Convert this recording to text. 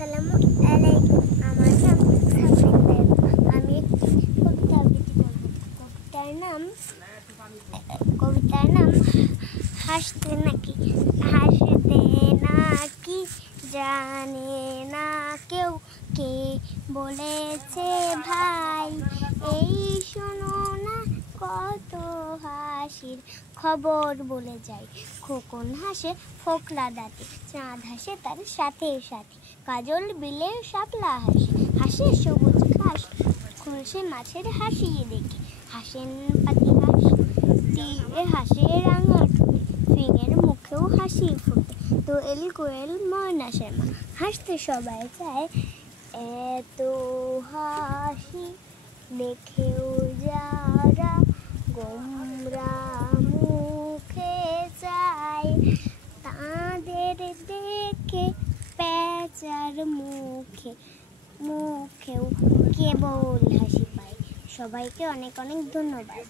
আসসালামু আলাইকুম। আমার নাম সাফিন। আমি একটি কবিতা আবৃত্তি করব। কবিতার নাম হাসতে নাকি জানে না কেউ, কে বলেছে ভাই এই শোনো না কত হাসির খবর বলে যায়। খোকন হাসে ফোকলা দাঁতে, চাঁদ হাসে তার সাথে সাথে, কাজল বিলে শাপলা হাসে, হাসে সবুজ ঘাস খুলছে মাছের হাসি দেখে, হাসেন পাতি হাঁস দিয়ে হাসে রাঙা ঠোঁটে, ফিঙের মুখেও হাসি ফোটে, দোয়েল কোয়েল ময়না শ্যামা হাসতে সবাই চায়। এত হাসি দেখেও যারা গোমরা মুখে চায়, তাদের দেখে পেঁচার মুখেও কেবল হাসি পায়। সবাইকে অনেক অনেক ধন্যবাদ।